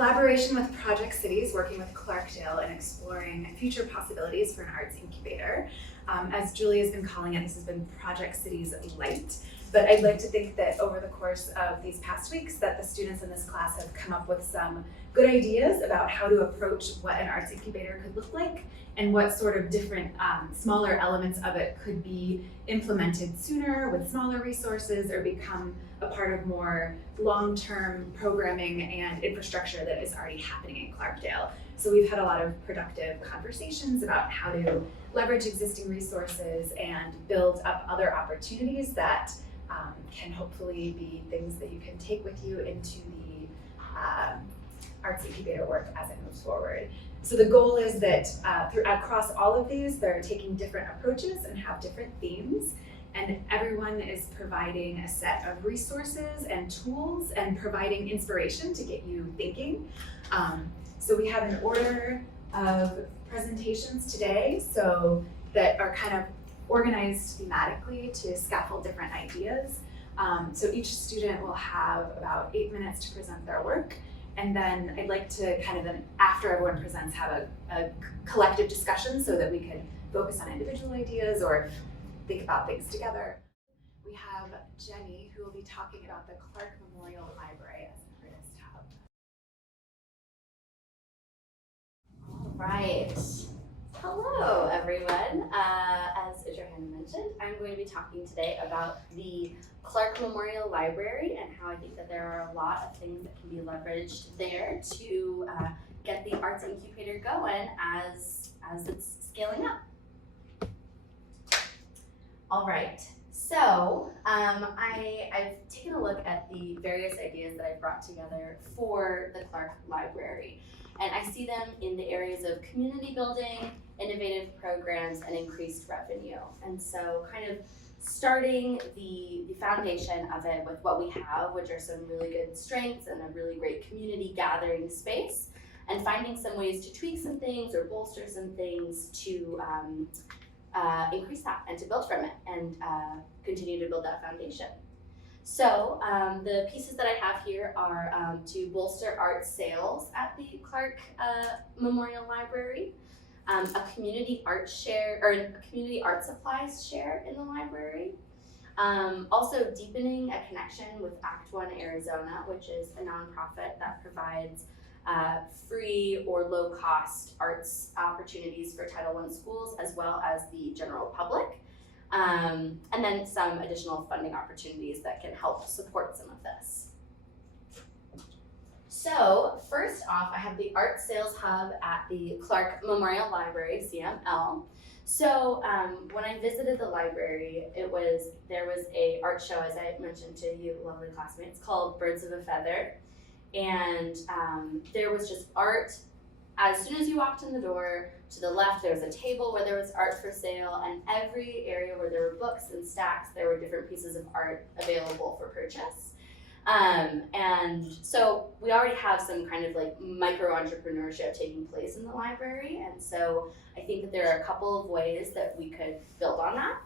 collaboration with Project Cities, working with Clarkdale and exploring future possibilities for an arts incubator. As Julie has been calling it, this has been Project Cities Light. But I'd like to think that over the course of these past weeks that the students in this class have come up with some good ideas about how to approach what an arts incubator could look like and what sort of different smaller elements of it could be implemented sooner with smaller resources or become a part of more long-term programming and infrastructure that is already happening in Clarkdale. So we've had a lot of productive conversations about how to leverage existing resources and build up other opportunities that can hopefully be things that you can take with you into the arts incubator work as it moves forward. So the goal is that across all of these, they're taking different approaches and have different themes, and everyone is providing a set of resources and tools and providing inspiration to get you thinking. So we have an order of presentations today, so that are kind of organized thematically to scaffold different ideas. So each student will have about 8 minutes to present their work. And then I'd like to kind of then, after everyone presents, have a collective discussion so that we can focus on individual ideas or think about things together. We have Jenny, who will be talking about the Clark Memorial Library as an artist hub. All right. Hello, everyone. As Johanna mentioned, I'm going to be talking today about the Clark Memorial Library and how I think that there are a lot of things that can be leveraged there to get the arts incubator going as it's scaling up. All right. So I've taken a look at the various ideas that I've brought together for the Clark Library. And I see them in the areas of community building, innovative programs, and increased revenue. And so kind of starting the foundation of it with what we have, which are some really good strengths and a really great community gathering space, and finding some ways to tweak some things or bolster some things to increase that and to build from it and continue to build that foundation. So the pieces that I have here are to bolster art sales at the Clark Memorial Library, a community art share or a community art supplies share in the library. Also deepening a connection with Act One Arizona, which is a nonprofit that provides free or low cost arts opportunities for Title I schools as well as the general public. And then some additional funding opportunities that can help support some of this. So first off, I have the Art Sales Hub at the Clark Memorial Library, CML. So when I visited the library, there was a art show, as I mentioned to you lovely classmates, called Birds of a Feather. And there was just art. As soon as you walked in the door, to the left there was a table where there was art for sale, and every area where there were books and stacks, there were different pieces of art available for purchase. And so we already have some kind of like micro entrepreneurship taking place in the library, and so I think that there are a couple of ways that we could build on that.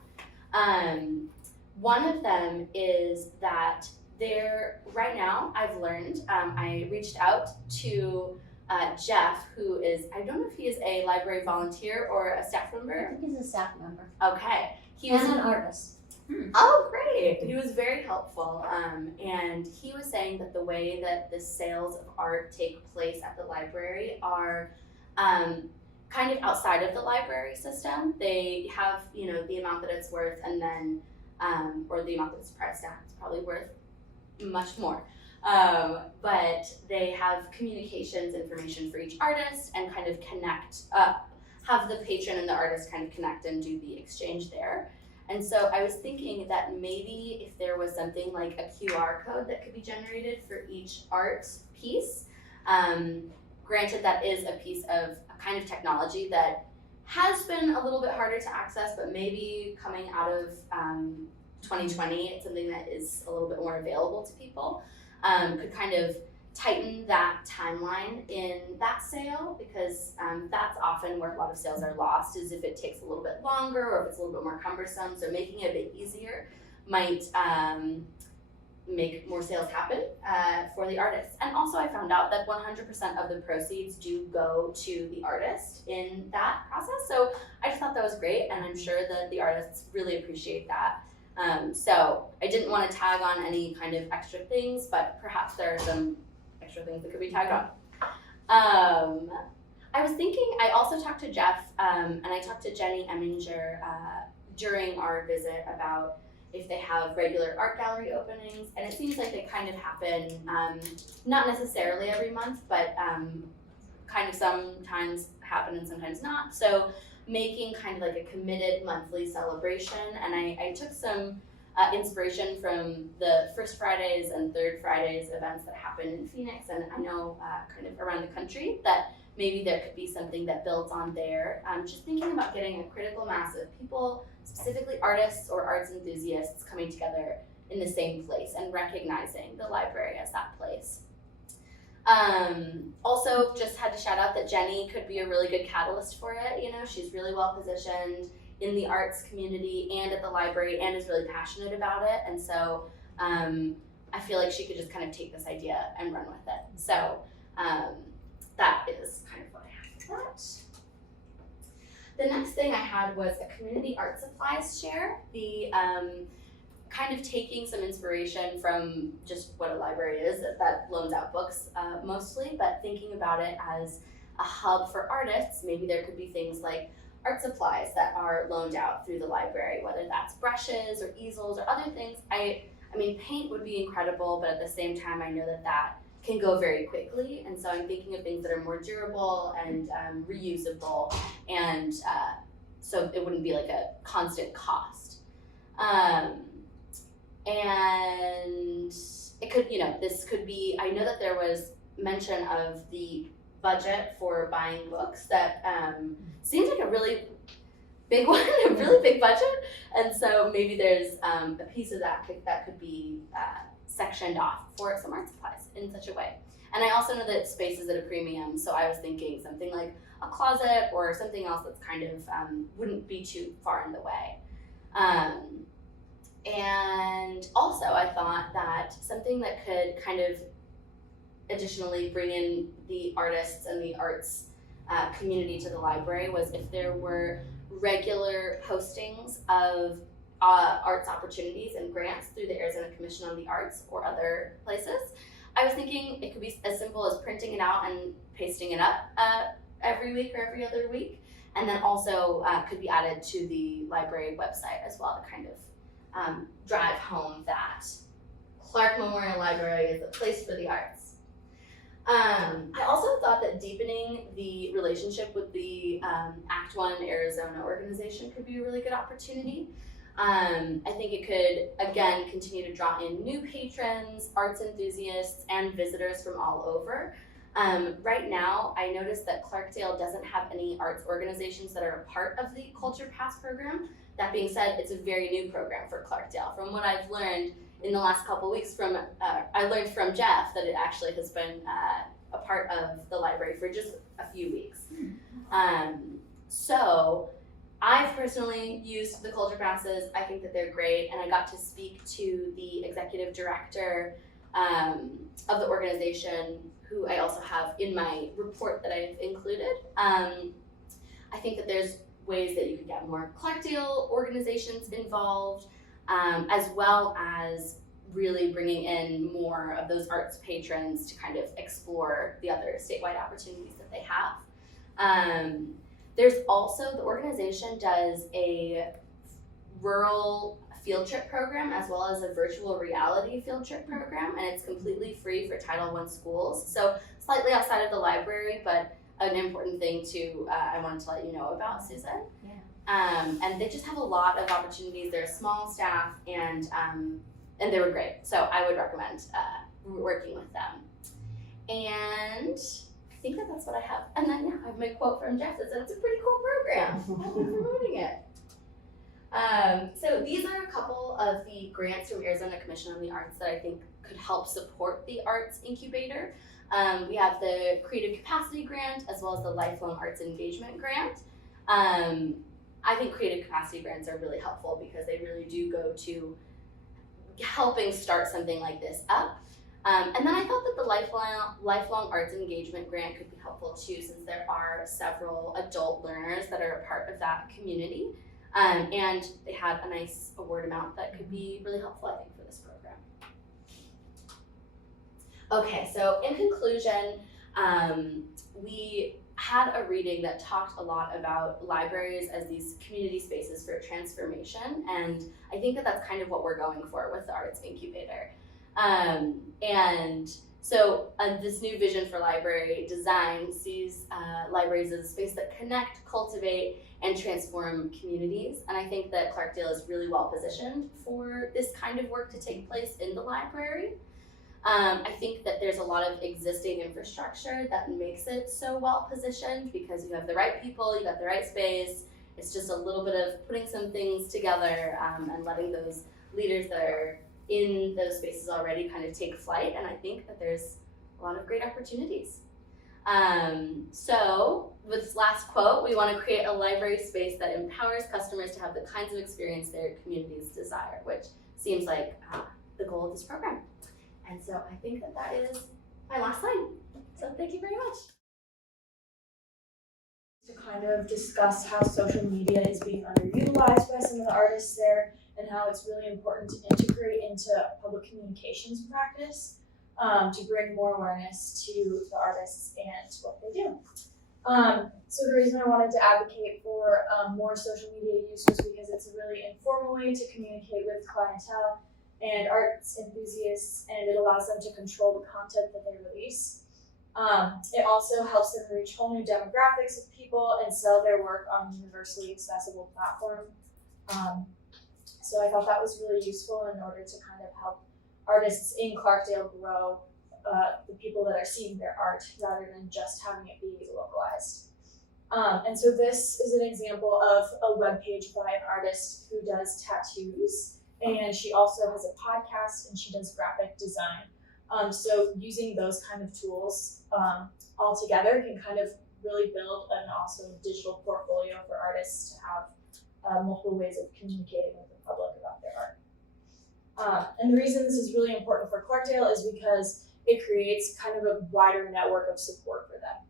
One of them is that right now I've learned, I reached out to Jeff, who is, I don't know if he is a library volunteer or a staff member. I think he's a staff member. Okay. He was an artist. Oh, great. He was very helpful. And he was saying that the way that the sales of art take place at the library are kind of outside of the library system. They have, the amount that it's worth, and then, or the amount that it's priced at. It's probably worth much more. But they have communications information for each artist and kind of have the patron and the artist kind of connect and do the exchange there. And so I was thinking that maybe if there was something like a QR code that could be generated for each art piece, granted that is a piece of a kind of technology that has been a little bit harder to access, but maybe coming out of 2020, it's something that is a little bit more available to people. Could kind of tighten that timeline in that sale, because that's often where a lot of sales are lost, is if it takes a little bit longer or if it's a little bit more cumbersome. So making it a bit easier might make more sales happen for the artists. And also I found out that 100% of the proceeds do go to the artist in that process. So I just thought that was great, and I'm sure that the artists really appreciate that. So I didn't want to tag on any kind of extra things, but perhaps there are some extra things that could be tagged on. I was thinking, I also talked to Jeff, and I talked to Jenny Eminger during our visit about if they have regular art gallery openings, and it seems like they kind of happen, not necessarily every month, but kind of sometimes happen and sometimes not. So making kind of like a committed monthly celebration, and I took some inspiration from the First Fridays and Third Fridays events that happen in Phoenix, and I know kind of around the country, that maybe there could be something that builds on there. Just thinking about getting a critical mass of people, specifically artists or arts enthusiasts, coming together in the same place and recognizing the library as that place. Also, just had to shout out that Jenny could be a really good catalyst for it. You know, she's really well positioned in the arts community and at the library, and is really passionate about it. And so I feel like she could just kind of take this idea and run with it. So that is kind of what I had for that. The next thing I had was a community art supplies share. The kind of taking some inspiration from just what a library is, that loans out books mostly, but thinking about it as a hub for artists. Maybe there could be things like art supplies that are loaned out through the library, whether that's brushes or easels or other things. I mean, paint would be incredible, but at the same time, I know that that can go very quickly, and so I'm thinking of things that are more durable and reusable, and so it wouldn't be like a constant cost. And it could, you know, this could be, I know that there was mention of the budget for buying books that seems like a really big one, a really big budget, and so maybe there's a piece of that could be sectioned off for some art supplies in such a way. And I also know that space is at a premium, so I was thinking something like a closet or something else that's kind of wouldn't be too far in the way. And also I thought that something that could kind of additionally bring in the artists and the arts community to the library was if there were regular postings of arts opportunities and grants through the Arizona Commission on the Arts or other places. I was thinking it could be as simple as printing it out and pasting it up every week or every other week, and then also could be added to the library website as well to kind of drive home that Clark Memorial Library is a place for the arts. I also thought that deepening the relationship with the Act One Arizona organization could be a really good opportunity. I think it could, again, continue to draw in new patrons, arts enthusiasts, and visitors from all over. Right now, I noticed that Clarkdale doesn't have any arts organizations that are a part of the Culture Pass program. That being said, it's a very new program for Clarkdale. From what I've learned in the last couple of weeks, I learned from Jeff that it actually has been a part of the library for just a few weeks. So I've personally used the Culture Passes. I think that they're great, and I got to speak to the executive director of the organization, who I also have in my report that I've included. I think that there's ways that you could get more Clarkdale organizations involved, as well as really bringing in more of those arts patrons to kind of explore the other statewide opportunities that they have. There's also, the organization does a rural field trip program as well as a virtual reality field trip program, and it's completely free for Title I schools. So slightly outside of the library, but an important thing to, I wanted to let you know about, Susan. Yeah. And they just have a lot of opportunities. They're a small staff, and they were great. So I would recommend working with them. And I think that that's what I have. And then yeah, I have my quote from Jeff that said it's a pretty cool program. I'll be promoting it. So these are a couple of the grants from Arizona Commission on the Arts that I think could help support the Arts Incubator. We have the Creative Capacity Grant as well as the Lifelong Arts Engagement Grant. I think Creative Capacity Grants are really helpful because they really do go to helping start something like this up. And then I thought that the lifelong arts engagement grant could be helpful too, since there are several adult learners that are a part of that community. And they had a nice award amount that could be really helpful, I think, for this program. Okay, so in conclusion, we had a reading that talked a lot about libraries as these community spaces for transformation, and I think that that's kind of what we're going for with the Arts Incubator. And so this new vision for library design sees libraries as a space that connect, cultivate, and transform communities, and I think that Clarkdale is really well positioned for this kind of work to take place in the library. I think that there's a lot of existing infrastructure that makes it so well positioned because you have the right people, you got the right space. It's just a little bit of putting some things together and letting those leaders that are in those spaces already kind of take flight. And I think that there's a lot of great opportunities. So with this last quote, we want to create a library space that empowers customers to have the kinds of experience their communities desire, which seems like the goal of this program. And so I think that that is my last slide. So thank you very much. To kind of discuss how social media is being underutilized by some of the artists there and how it's really important to integrate into public communications practice to bring more awareness to the artists and what they do. So the reason I wanted to advocate for more social media use was because it's a really informal way to communicate with clientele and arts enthusiasts, and it allows them to control the content that they release. It also helps them reach whole new demographics of people and sell their work on a universally accessible platform. So I thought that was really useful in order to kind of help artists in Clarkdale grow the people that are seeing their art rather than just having it be localized. And so this is an example of a webpage by an artist who does tattoos, and she also has a podcast and she does graphic design. So using those kind of tools all together can kind of really build an awesome digital portfolio for artists to have multiple ways of communicating with the public about their art. And the reason this is really important for Clarkdale is because it creates kind of a wider network of support for them.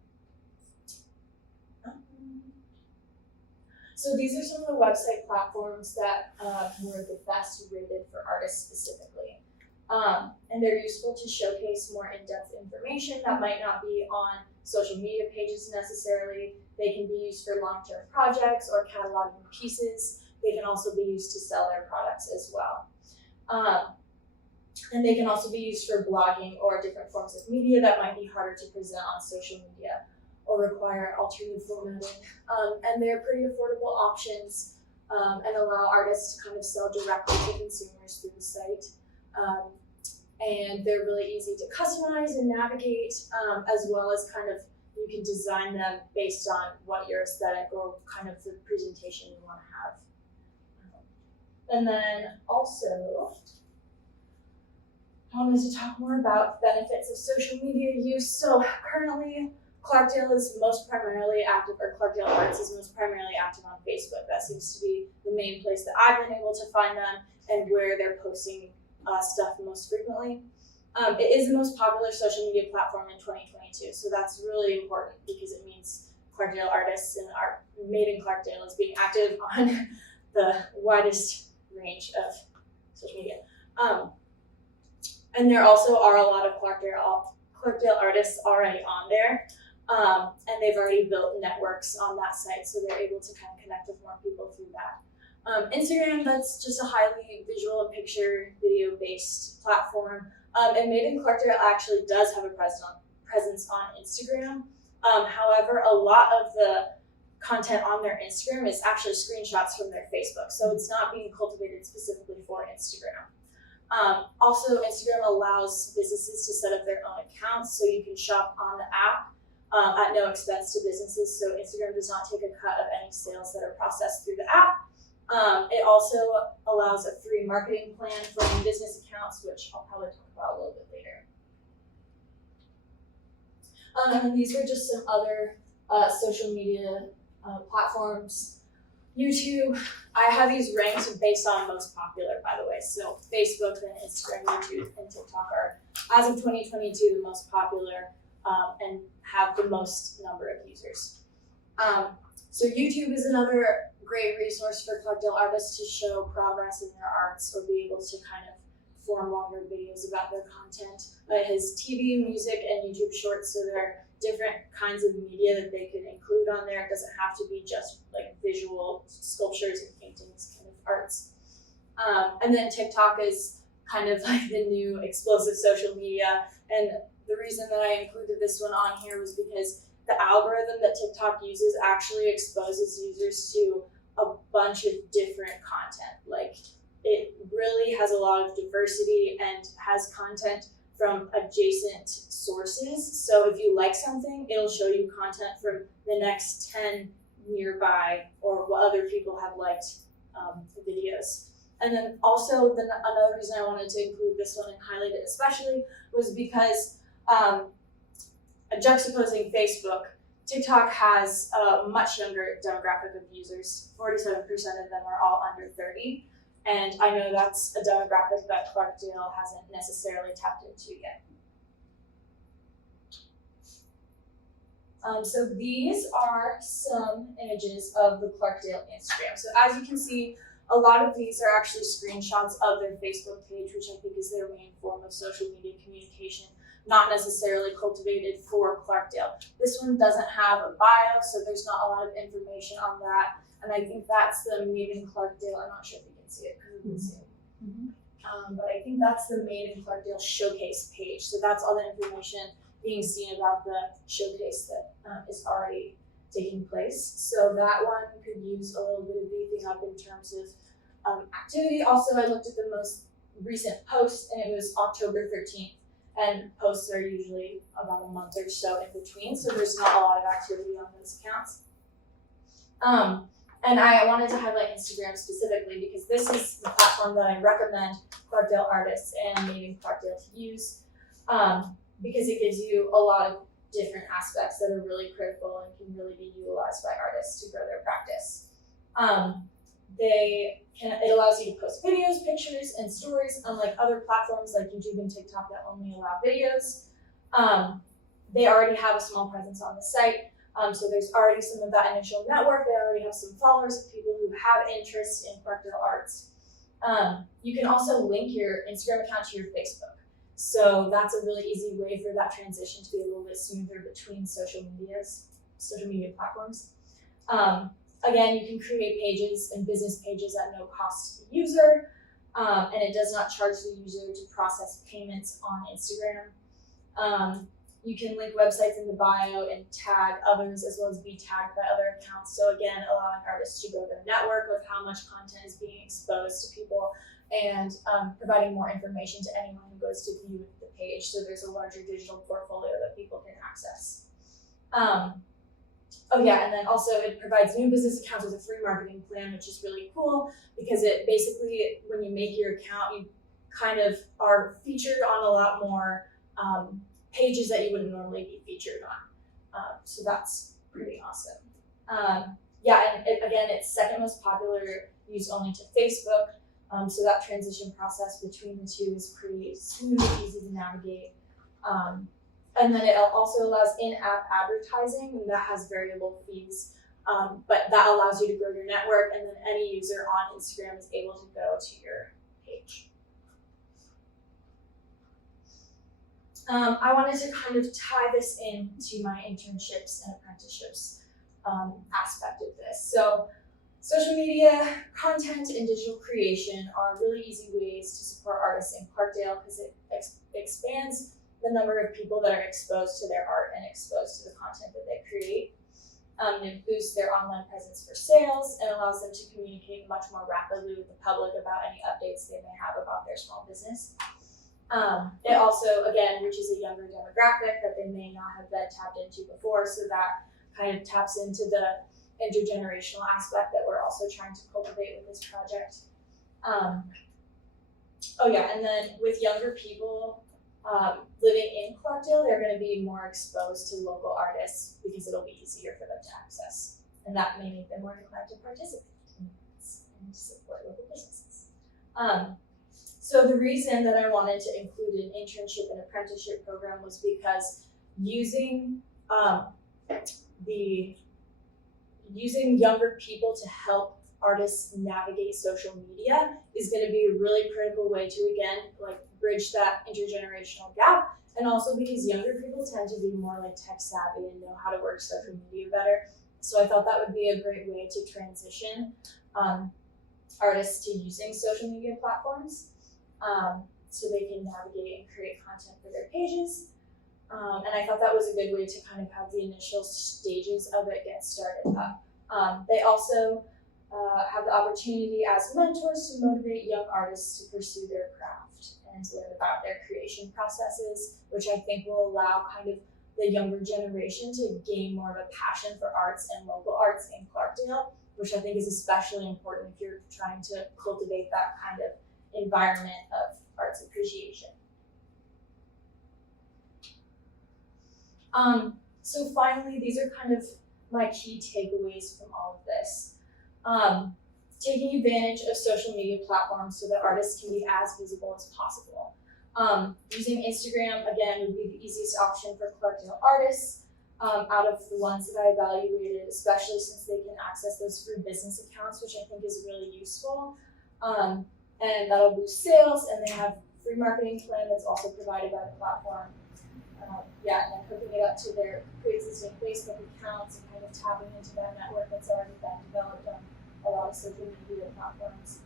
So these are some of the website platforms that were the best rated for artists specifically. And they're useful to showcase more in-depth information that might not be on social media pages necessarily. They can be used for long-term projects or cataloging pieces. They can also be used to sell their products as well. And they can also be used for blogging or different forms of media that might be harder to present on social media or require alternative formatting. And they're pretty affordable options and allow artists to kind of sell directly to consumers through the site. And they're really easy to customize and navigate, as well as kind of you can design them based on what your aesthetic or kind of the presentation you want to have. And then also, I wanted to talk more about benefits of social media use. So currently, Clarkdale is most primarily active, or Clarkdale Arts is most primarily active on Facebook. That seems to be the main place that I've been able to find them and where they're posting stuff most frequently. It is the most popular social media platform in 2022, so that's really important because it means Clarkdale artists and art made in Clarkdale is being active on the widest range of social media. And there also are a lot of Clarkdale artists already on there, and they've already built networks on that site, so they're able to kind of connect with more people through that. Instagram, that's just a highly visual and picture video-based platform. And Made in Clarkdale actually does have a presence on Instagram. However, a lot of the content on their Instagram is actually screenshots from their Facebook, so it's not being cultivated specifically for Instagram. Also, Instagram allows businesses to set up their own accounts, so you can shop on the app at no expense to businesses, so Instagram does not take a cut of any sales that are processed through the app. It also allows a free marketing plan for new business accounts, which I'll probably talk about a little bit later. And these are just some other social media platforms. YouTube, I have these ranked based on most popular, by the way. So Facebook, then Instagram, YouTube, and TikTok are, as of 2022, the most popular and have the most number of users. So YouTube is another great resource for Clarkdale artists to show progress in their arts or be able to kind of form longer videos about their content. It has TV, music, and YouTube shorts, so there are different kinds of media that they could include on there. It doesn't have to be just like visual sculptures and paintings kind of arts. And then TikTok is kind of like the new explosive social media. And the reason that I included this one on here was because the algorithm that TikTok uses actually exposes users to a bunch of different content. Like, it really has a lot of diversity and has content from adjacent sources. So if you like something, it'll show you content from the next 10 nearby or what other people have liked videos. And then also another reason I wanted to include this one and highlight it especially was because juxtaposing Facebook, TikTok has a much younger demographic of users. 47% of them are all under 30. And I know that's a demographic that Clarkdale hasn't necessarily tapped into yet. So these are some images of the Clarkdale Instagram. So as you can see, a lot of these are actually screenshots of their Facebook page, which I think is their main form of social media communication, not necessarily cultivated for Clarkdale. This one doesn't have a bio, so there's not a lot of information on that. And I think that's the Made in Clarkdale. I'm not sure if you can see it because we can see it. But I think that's the Made in Clarkdale showcase page. So that's all the information being seen about the showcase that is already taking place. So that one could use a little bit of beefing up in terms of activity. Also, I looked at the most recent post and it was October 13th. And posts are usually about a month or so in between. So there's not a lot of activity on those accounts. And I wanted to highlight Instagram specifically because this is the platform that I recommend Clarkdale artists and maybe Clarkdale to use because it gives you a lot of different aspects that are really critical and can really be utilized by artists to grow their practice. It allows you to post videos, pictures, and stories, unlike other platforms like YouTube and TikTok that only allow videos. They already have a small presence on the site. So there's already some of that initial network. They already have some followers of people who have interest in Clarkdale arts. You can also link your Instagram account to your Facebook. So that's a really easy way for that transition to be a little bit smoother between social media platforms. Again, you can create pages and business pages at no cost to the user, and it does not charge the user to process payments on Instagram. You can link websites in the bio and tag others as well as be tagged by other accounts. So again, allowing artists to grow their network of how much content is being exposed to people and providing more information to anyone who goes to view the page. So there's a larger digital portfolio that people can access. Oh yeah, and then also it provides new business accounts with a free marketing plan, which is really cool because it basically, when you make your account, you kind of are featured on a lot more pages that you wouldn't normally be featured on. So that's pretty awesome. Yeah, and again, it's second most popular, used only to Facebook. So that transition process between the two is pretty smooth, easy to navigate. And then it also allows in-app advertising, and that has variable fees. But that allows you to grow your network, and then any user on Instagram is able to go to your page. I wanted to kind of tie this into my internships and apprenticeships aspect of this. So social media, content, and digital creation are really easy ways to support artists in Clarkdale because it expands the number of people that are exposed to their art and exposed to the content that they create. It boosts their online presence for sales and allows them to communicate much more rapidly with the public about any updates they may have about their small business. It also, again, reaches a younger demographic that they may not have been tapped into before, so that kind of taps into the intergenerational aspect that we're also trying to cultivate with this project. Oh yeah, and then with younger people living in Clarkdale, they're going to be more exposed to local artists because it'll be easier for them to access, and that may make them more inclined to participate. So the reason that I wanted to include an internship and apprenticeship program was because using using younger people to help artists navigate social media is going to be a really critical way to, again, like bridge that intergenerational gap. And also because younger people tend to be more like tech savvy and know how to work social media better. So I thought that would be a great way to transition artists to using social media platforms so they can navigate and create content for their pages. And I thought that was a good way to kind of have the initial stages of it get started up. They also have the opportunity as mentors to motivate young artists to pursue their craft and to learn about their creation processes, which I think will allow kind of the younger generation to gain more of a passion for arts and local arts in Clarkdale, which I think is especially important if you're trying to cultivate that kind of environment of arts appreciation. So finally, these are kind of my key takeaways from all of this. Taking advantage of social media platforms so that artists can be as visible as possible. Using Instagram, again, would be the easiest option for Clarkdale artists out of the ones that I evaluated, especially since they can access those free business accounts, which I think is really useful. And that'll boost sales, and they have free marketing plan that's also provided by the platform. And then hooking it up to their pre-existing Facebook accounts and kind of tapping into that network that's already been developed on a lot of social media platforms.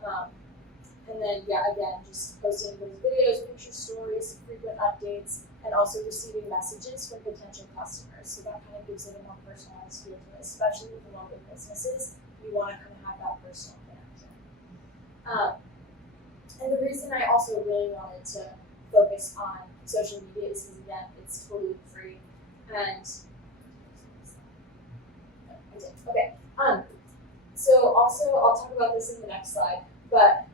And then, again, just posting those videos, picture stories, frequent updates, and also receiving messages from potential customers. So that kind of gives it a more personalized feel to it, especially with the local businesses. You want to kind of have that personal connection. And the reason I also really wanted to focus on social media is because, again, it's totally free. And okay. So also, I'll talk about this in the next slide, but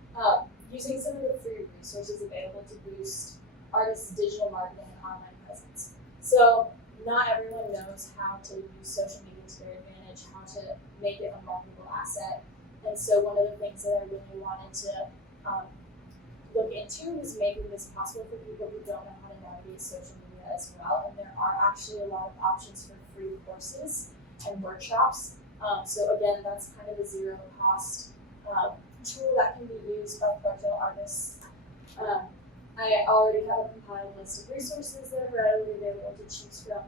using some of the free resources available to boost artists' digital marketing and online presence. So not everyone knows how to use social media to their advantage, how to make it a marketable asset. And so one of the things that I really wanted to look into was making this possible for people who don't know how to navigate social media as well. And there are actually a lot of options for free courses and workshops. So again, that's kind of a zero cost tool that can be used by Clarkdale artists. I already have a compiled list of resources that are readily available to choose from,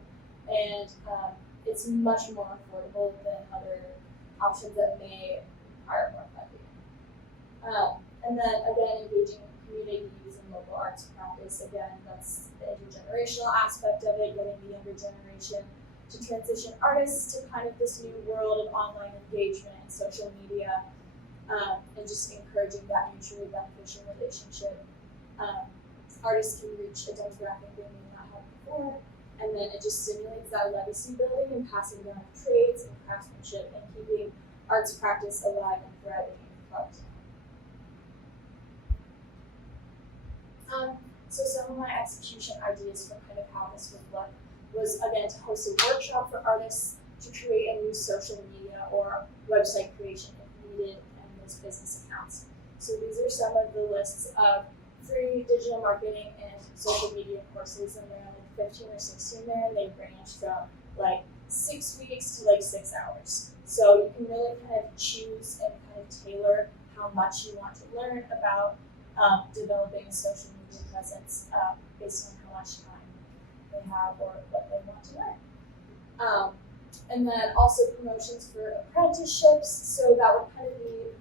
and it's much more affordable than other options that may require more funding. And then again, engaging community using local arts practice. Again, that's the intergenerational aspect of it, getting the younger generation to transition artists to kind of this new world of online engagement and social media, and just encouraging that mutually beneficial relationship. Artists can reach a demographic they may not have before, and then it just stimulates that legacy building and passing down of trades and craftsmanship and keeping arts practice alive and thriving in Clarkdale. So some of my execution ideas for kind of how this would look was, again, to host a workshop for artists to create a new social media or website creation if needed and those business accounts. So these are some of the lists of free digital marketing and social media courses, and there are like 15 or 16 there, and they range from like 6 weeks to like 6 hours. So you can really kind of choose and kind of tailor how much you want to learn about developing a social media presence based on how much time they have or what they want to learn. And then also promotions for apprenticeships. So that would kind of be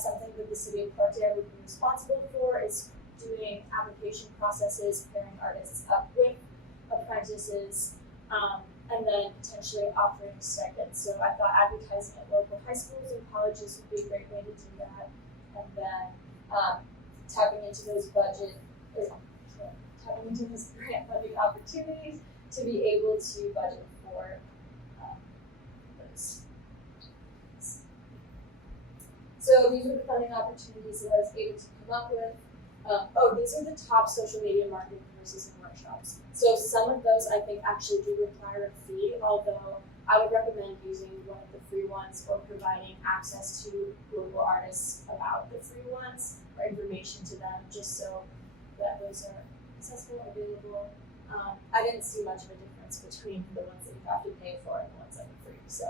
something that the city of Peoria would be responsible for, is doing application processes, pairing artists up with apprentices, and then potentially offering stipends. So I thought advertising at local high schools and colleges would be a great way to do that. And then tapping into those tapping into those grant funding opportunities to be able to budget for those. So these are the funding opportunities that I was able to come up with. These are the top social media marketing courses and workshops. So some of those I think actually do require a fee, although I would recommend using one of the free ones or providing access to local artists about the free ones. information to them just so that those are accessible and available. I didn't see much of a difference between the ones that you have to pay for and the ones that are free. So,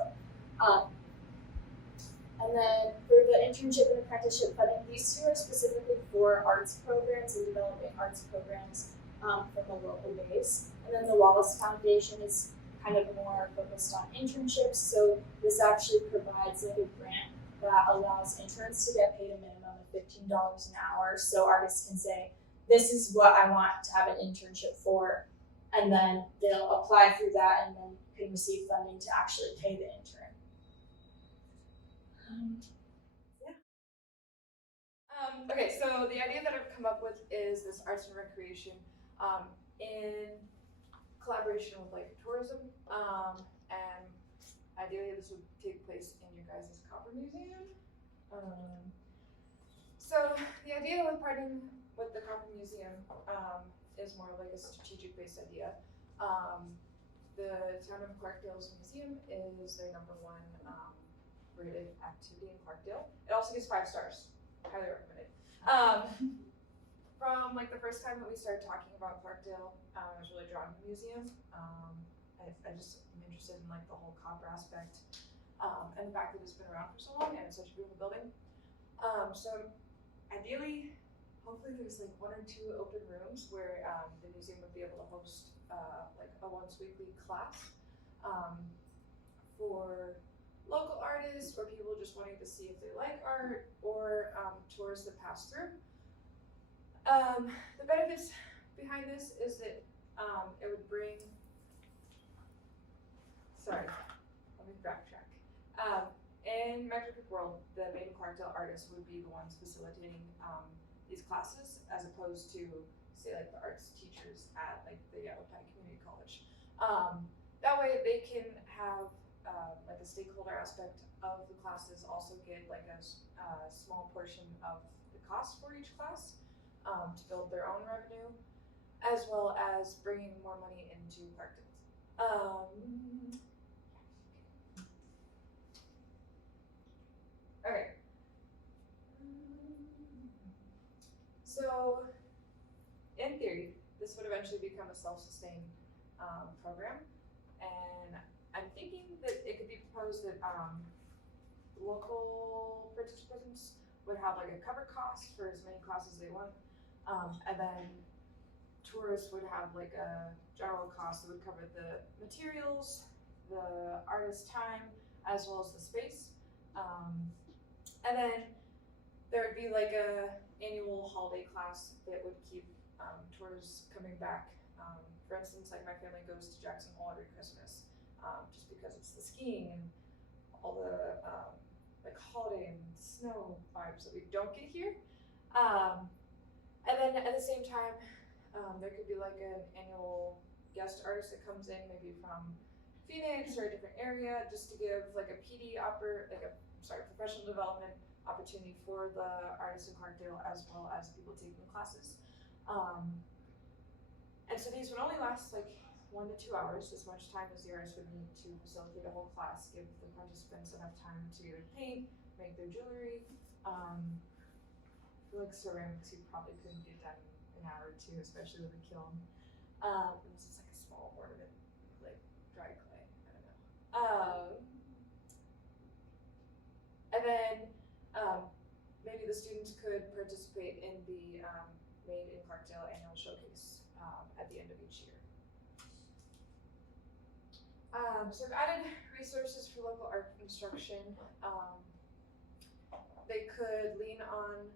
and then for the internship and apprenticeship funding, these two are specifically for arts programs and developing arts programs from a local base. And then the Wallace Foundation is kind of more focused on internships. So this actually provides like a grant that allows interns to get paid a minimum of $15 an hour. So artists can say, this is what I want to have an internship for. And then they'll apply through that and then can receive funding to actually pay the intern. Okay, so the idea that I've come up with is this arts and recreation in collaboration with like tourism, and ideally this would take place in your guys' copper museum. So the idea with partnering with the copper museum is more like a strategic based idea. The town of Clarkdale's museum is their #1 rated activity in Clarkdale. It also gets 5 stars. Highly recommended. From like the first time that we started talking about Clarkdale, I was really drawn to the museum. I just am interested in like the whole copper aspect, and the fact that it's been around for so long and it's such a beautiful building. So ideally, hopefully there's like 1 or 2 open rooms where the museum would be able to host like a once weekly class for local artists or people just wanting to see if they like art, or tours that pass through. The benefits behind this is that it would bring, sorry, let me backtrack. In my perfect world, the main Clarkdale artists would be the ones facilitating these classes, as opposed to, say, like the arts teachers at like the Yellowpine Community College. That way they can have like a stakeholder aspect of the classes, also get like a small portion of the cost for each class to build their own revenue, as well as bringing more money into Clarkdale. Okay. So, in theory, this would eventually become a self-sustained program, and I'm thinking that it could be proposed that local participants would have like a cover cost for as many classes as they want, and then tourists would have like a general cost that would cover the materials, the artist's time, as well as the space. And then there would be like a annual holiday class that would keep tourists coming back. For instance, like my family goes to Jackson Hole every Christmas, just because it's the skiing and all the like holiday and snow vibes that we don't get here. And then at the same time, there could be like an annual guest artist that comes in, maybe from Phoenix or a different area, just to give like a professional development opportunity for the artists in Clarkdale, as well as people taking the classes. And so these would only last like 1 to 2 hours, as much time as the artist would need to facilitate a whole class, give the participants enough time to paint, make their jewelry. I feel like ceramics you probably couldn't get done in an hour or 2, especially with a kiln. This is like a small ornament, like dry clay, I don't know. And then maybe the students could participate in the Made in Clarkdale annual showcase at the end of each year. So I've added resources for local art instruction. They could lean on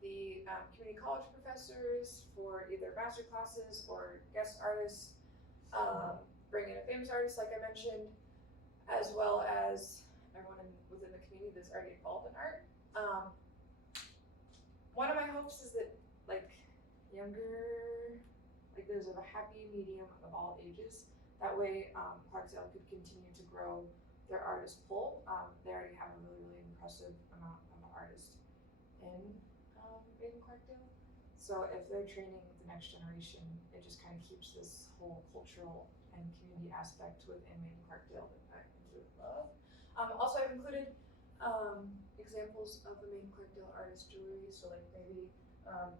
the community college professors for either master classes or guest artists, bring in a famous artist like I mentioned, as well as everyone within the community that's already involved in art. One of my hopes is that like there's a happy medium of all ages. That way Clarkdale could continue to grow their artist pool. They already have a really impressive amount of artists in Clarkdale. So if they're training the next generation, it just kind of keeps this whole cultural and community aspect within Made in Clarkdale that I really love. Also, I've included examples of the Made in Clarkdale artist jewelry. So like maybe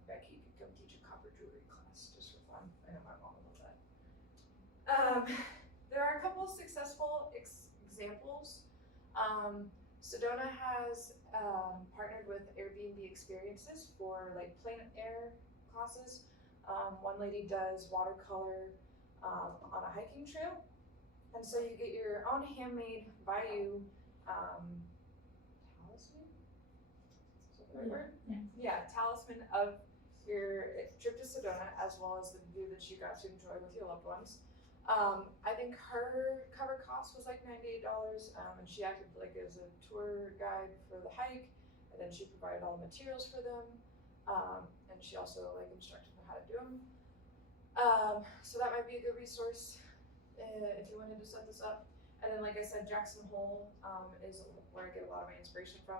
Becky could come teach a copper jewelry class just for fun. I know my mom will love that. There are a couple of successful examples. Sedona has partnered with Airbnb experiences for like plein air classes. One lady does watercolor on a hiking trail. And so you get your own handmade by you talisman? Is that the right word? Yeah, talisman of your trip to Sedona, as well as the view that you got to enjoy with your loved ones. I think her cover cost was like $98, and she acted like as a tour guide for the hike, and then she provided all the materials for them, and she also like instructed them how to do them. So that might be a good resource if you wanted to set this up. And then, like I said, Jackson Hole is where I get a lot of my inspiration from.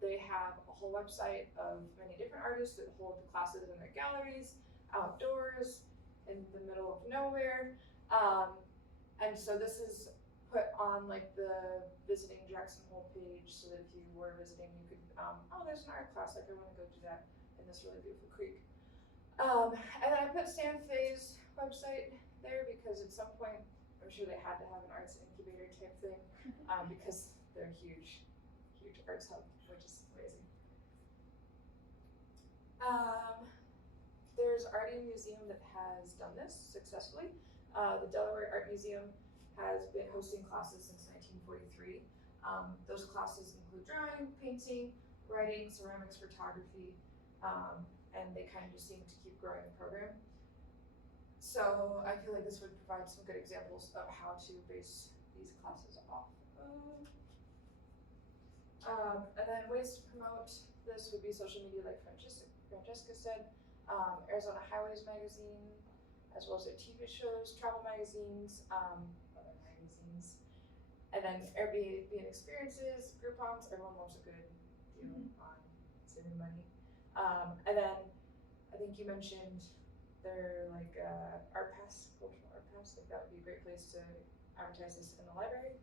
They have a whole website of many different artists that hold the classes in their galleries, outdoors, in the middle of nowhere. And so this is put on like the visiting Jackson Hole page so that if you were visiting, you could, oh, there's an art class, like I wanna go do that in this really beautiful creek. And then I put Santa Fe's website there because at some point, I'm sure they had to have an arts incubator type thing because they're huge arts hub, which is amazing. There's already a museum that has done this successfully. The Delaware Art Museum has been hosting classes since 1943. Those classes include drawing, painting, writing, ceramics, photography, and they kind of just seem to keep growing the program. So I feel like this would provide some good examples of how to base these classes off of. And then ways to promote this would be social media, like Francesca said, Arizona Highways magazine, as well as their TV shows, travel magazines, other magazines, and then Airbnb and experiences, Groupons. Everyone loves a good deal on saving money. And then I think you mentioned their like art pass, cultural art pass. Like that would be a great place to advertise this in the library.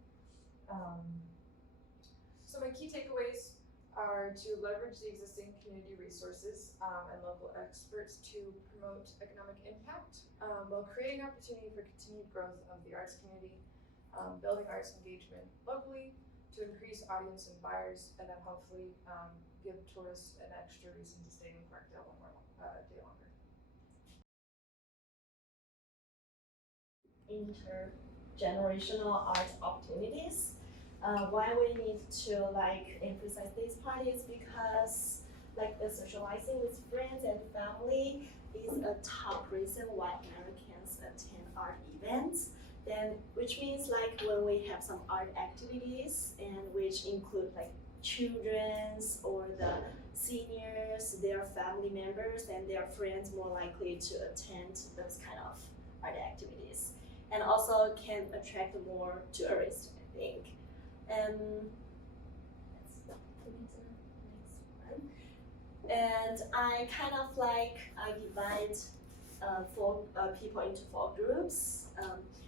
So my key takeaways are to leverage the existing community resources and local experts to promote economic impact while creating opportunity for continued growth of the arts community, building arts engagement locally to increase audience and buyers, and then hopefully give tourists an extra reason to stay in Clarkdale one more day longer. Intergenerational art opportunities. Why we need to like emphasize this part is because like the socializing with friends and family is a top reason why Americans attend art events. Then, which means like when we have some art activities and which include like children's or the seniors, their family members and their friends more likely to attend those kind of art activities, and also can attract more tourists, I think. And let's move to the next one. And I kind of like I divide people into 4 groups.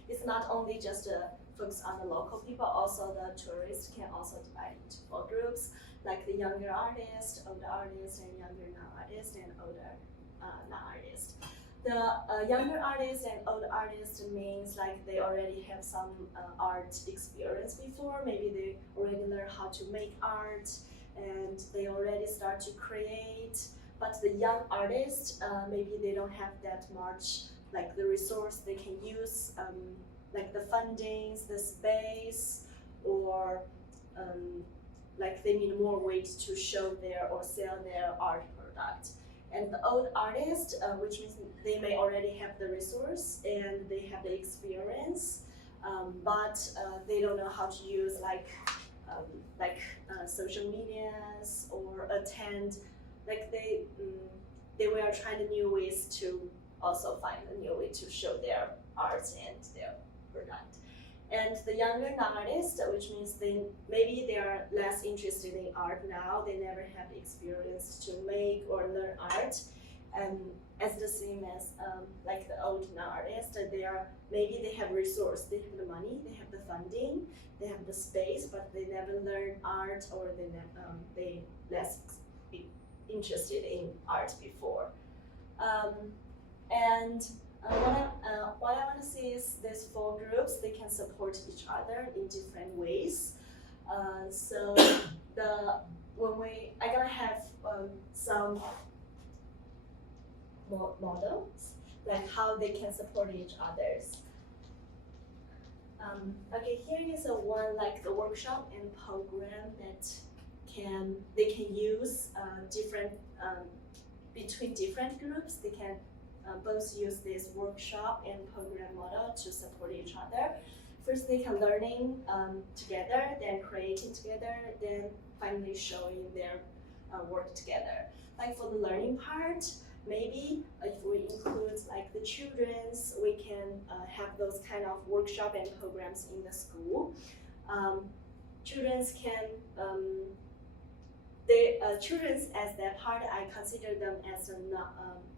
It's not only just focus on the local people, also the tourists can also divide into 4 groups, like the younger artists, older artists, and younger non-artists, and older non-artists. The younger artists and older artists means like they already have some art experience before. Maybe they already learn how to make art and they already start to create. But the young artists, maybe they don't have that much like the resource they can use, like the fundings, the space, or like they need more ways to show their or sell their art product. And the old artists, which means they may already have the resource and they have the experience, but they don't know how to use like social medias or attend. Like they were trying new ways to also find a new way to show their art and their product. And the younger non-artists, which means maybe they are less interested in art now, they never have the experience to make or learn art. And as the same as like the old non-artists, maybe they have resource, they have the money, they have the funding, they have the space, but they never learn art or they less interested in art before. And what I want to see is these 4 groups, they can support each other in different ways. So I'm gonna have some models, like how they can support each others. Okay, here is one like the workshop and program that they can use different between different groups. They can both use this workshop and program model to support each other. First, they can learning together, then creating together, then finally showing their work together. Like for the learning part, maybe if we include like the children's, we can have those kind of workshop and programs in the school. Children's can children's as their part, I consider them as a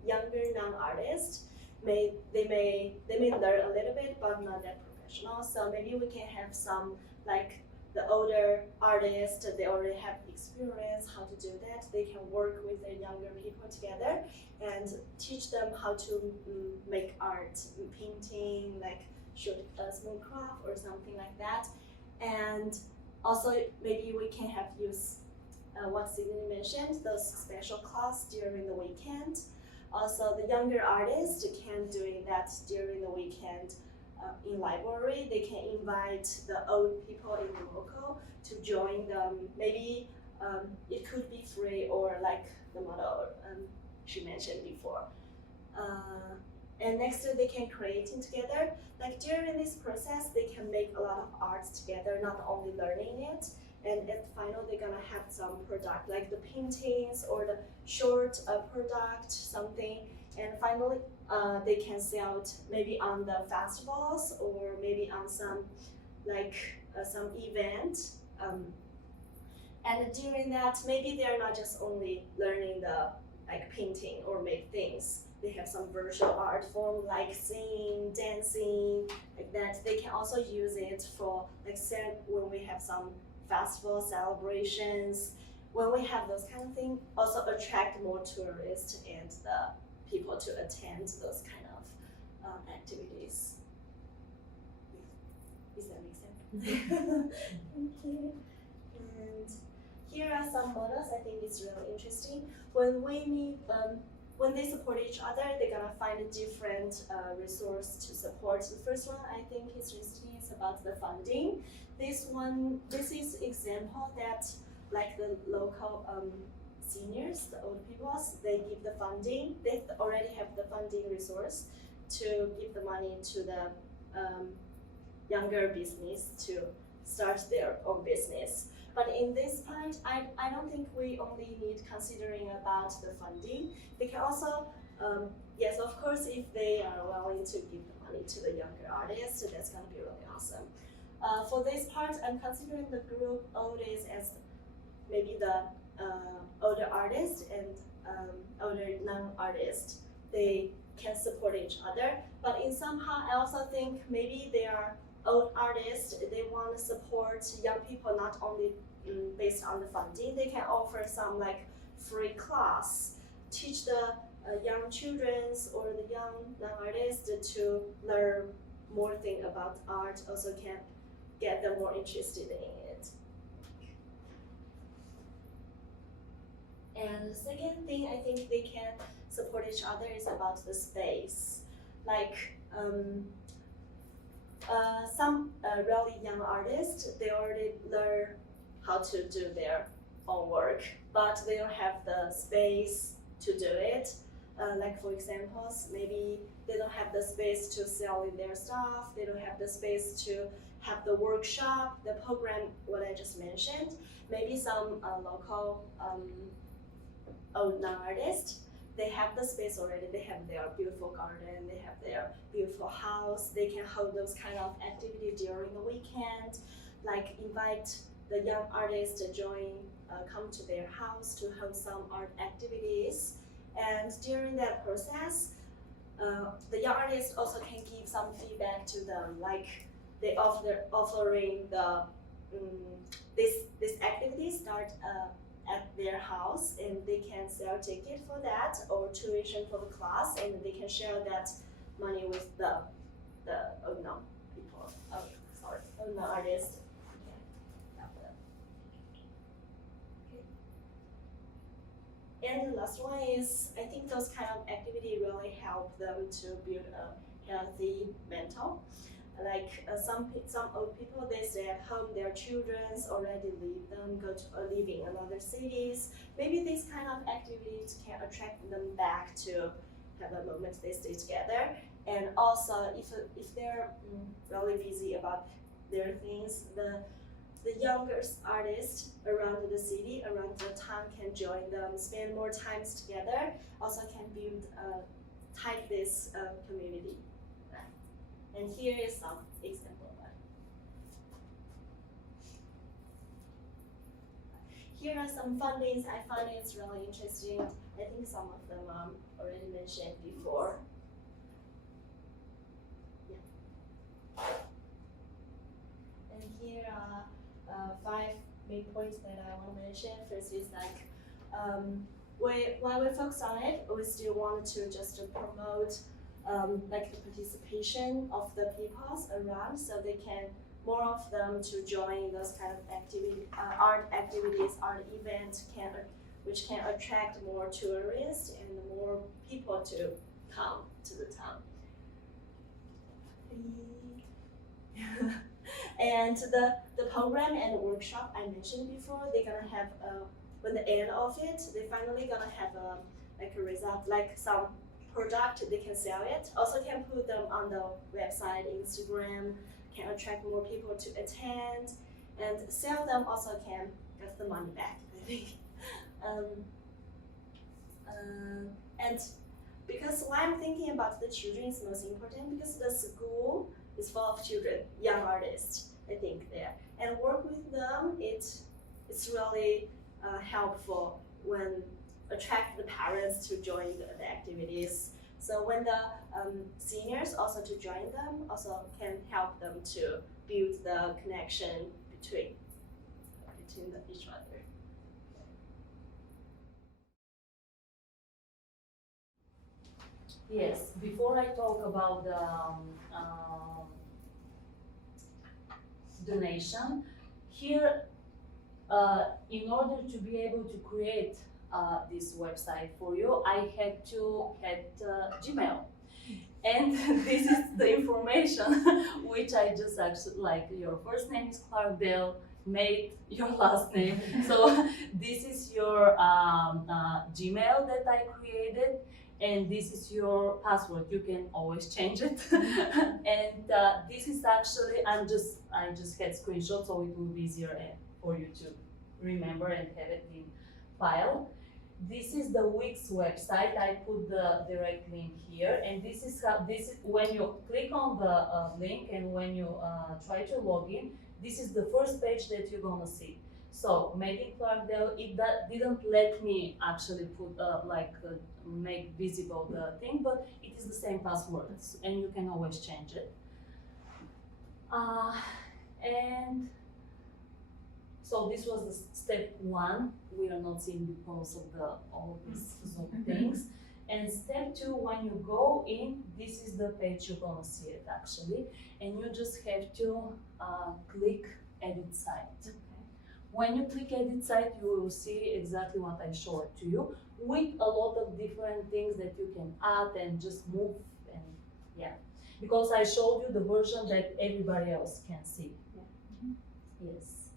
younger non-artist. They may learn a little bit, but not that professional. So maybe we can have some like the older artists. They already have experience how to do that. They can work with the younger people together and teach them how to make art, painting, like shoot a small craft or something like that. And also maybe we can have use what Sydney mentioned, those special class during the weekend. Also, the younger artists can doing that during the weekend in library. They can invite the old people in the local to join them. Maybe it could be free or like the model she mentioned before. And next, they can creating together. Like during this process, they can make a lot of arts together, not only learning it. And at the final, they're gonna have some product, like the paintings or the short product, something. And finally, they can sell it maybe on the festivals or maybe on some like some event. And during that, maybe they're not just only learning the like painting or make things. They have some virtual art form like singing, dancing, like that. They can also use it for like when we have some festival celebrations. When we have those kind of things, also attract more tourists and the people to attend those kind of activities. Does that make sense? Thank you. And here are some models I think it's really interesting. When we need, when they support each other, they're gonna find a different resource to support. The first one I think is interesting is about the funding. This is example that like the local seniors, the old people, they give the funding. They already have the funding resource to give the money to the younger business to start their own business. But in this part, I don't think we only need considering about the funding. They can also, yes, of course, if they are willing to give the money to the younger artists, that's gonna be really awesome. For this part, I'm considering the group oldest as maybe the older artist and older non-artist. They can support each other, but in somehow I also think maybe they are old artists, they want to support young people not only based on the funding. They can offer some like free class, teach the young children or the young non-artists to learn more thing about art, also can get them more interested in it. And the second thing I think they can support each other is about the space. Like some really young artists, they already learn how to do their own work, but they don't have the space to do it. Like for examples, maybe they don't have the space to sell their stuff, they don't have the space to have the workshop, the program, what I just mentioned. Maybe some local old non-artists, they have the space already, they have their beautiful garden, they have their beautiful house, they can hold those kind of activity during the weekend, like invite the young artists to join, come to their house to hold some art activities. And during that process, the young artists also can give some feedback to them, like they offering the this activity start at their house, and they can sell ticket for that or tuition for the class, and they can share that money with the unknown people. Unknown artists. And the last one is, I think those kind of activity really help them to build a healthy mental. Like some old people, they stay at home, their children's already leave them, live in another cities. Maybe these kind of activities can attract them back to have a moment they stay together. And also, if they're really busy about their things, the younger artists around the city, around the town can join them, spend more times together, also can build type this community. Right? And here is some example of that. Here are some fundings. I find it's really interesting. I think some of them already mentioned before. Yeah. And here are 5 main points that I want to mention. First is like, while we focus on it, we still want to just promote like the participation of the peoples around, so they can more of them to join those kind of art activities, art events, which can attract more tourists and more people to come to the town. And the program and workshop I mentioned before, they're gonna have when the end of it, they finally gonna have like a result, like some product they can sell it. Also can put them on the website, Instagram, can attract more people to attend, and sell them also can get the money back, I think. And because why I'm thinking about the children is most important, because the school is full of children, young artists, I think there. And work with them, it's really helpful when attract the parents to join the activities. So when the seniors also to join them, also can help them to build the connection between each other. Yes, before I talk about the donation, here, in order to be able to create this website for you, I had to get Gmail. And this is the information which I just actually, like your first name is Clarkdale, made your last name. So this is your Gmail that I created, and this is your password. You can always change it. And this is actually, I just had screenshots, so it will be easier for you to remember and have it in file. This is the Wix website. I put the direct link here, and this is how when you click on the link and when you try to log in, this is the first page that you're gonna see. So made in Clarkdale, it didn't let me actually put make visible the thing, but it is the same passwords, and you can always change it. And so this was the step 1. We are not seeing because of all these Zoom things. And step 2, when you go in, this is the page you're gonna see it actually, and you just have to click edit site. Okay. When you click edit site, you will see exactly what I showed to you, with a lot of different things that you can add and just move, and yeah. Because I showed you the version that everybody else can see. Yeah. Mm-hmm. Yes.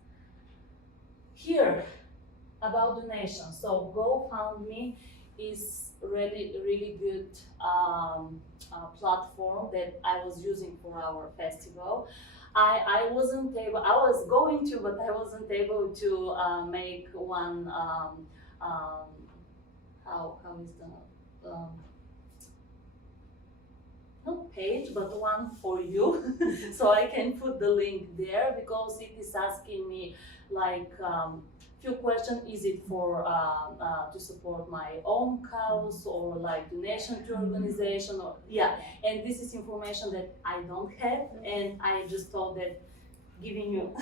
Here, about donation. So GoFundMe is really good platform that I was using for our festival. I wasn't able, I was going to, but I wasn't able to make one, how is the, not page, but one for you. So I can put the link there, because it is asking me like few questions. Is it for to support my own cause, or like donation to organization, or yeah. And this is information that I don't have, and I just thought that giving you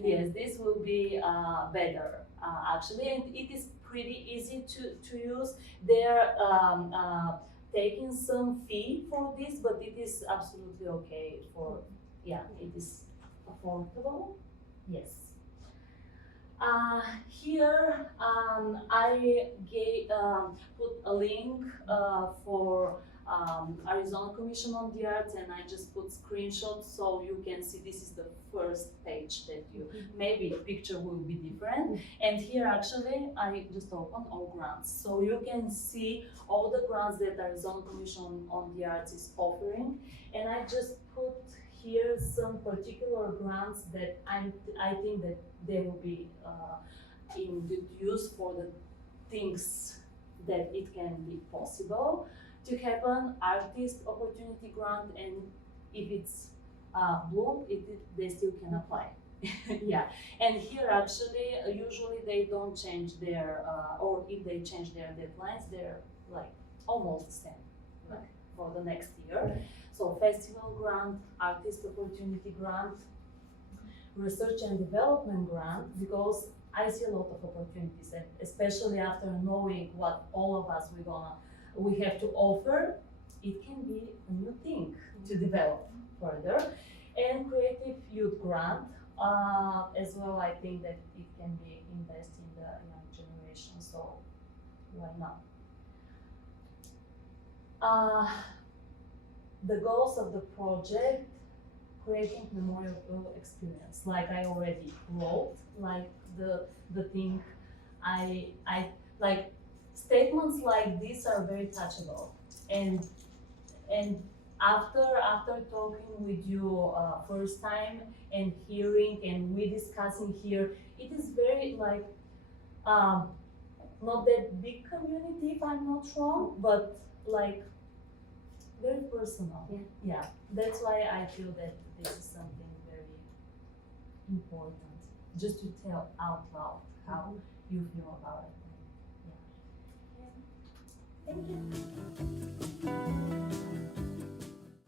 yes, this will be better actually, and it is pretty easy to use. They're taking some fee for this, but it is absolutely okay for, yeah, it is affordable, yes. Here I put a link for Arizona Commission on the Arts, and I just put screenshots so you can see this is the first page that you, maybe the picture will be different. And here actually I just open all grants. So you can see all the grants that Arizona Commission on the Arts is offering. And I just put here some particular grants that I think that they will be in good use for the things that it can be possible to happen. Artist opportunity grant, and if it's bloom, they still can apply. Yeah, and here actually usually they don't change their or if they change their deadlines, they're like almost the same, like for the next year. So festival grant, artist opportunity grant, research and development grant, because I see a lot of opportunities, and especially after knowing what all of us we have to offer, it can be a new thing to develop further. And creative youth grant, as well, I think that it can be invested in the young generation, so why not? The goals of the project: creating memorable experience. Like I already wrote, like the thing I like, statements like this are very touchable, and after talking with you first time and hearing and we discussing here, it is very like not that big community if I'm not wrong, but like very personal. Yeah, that's why I feel that this is something very important, just to tell out loud how you feel about it. Yeah. Thank you.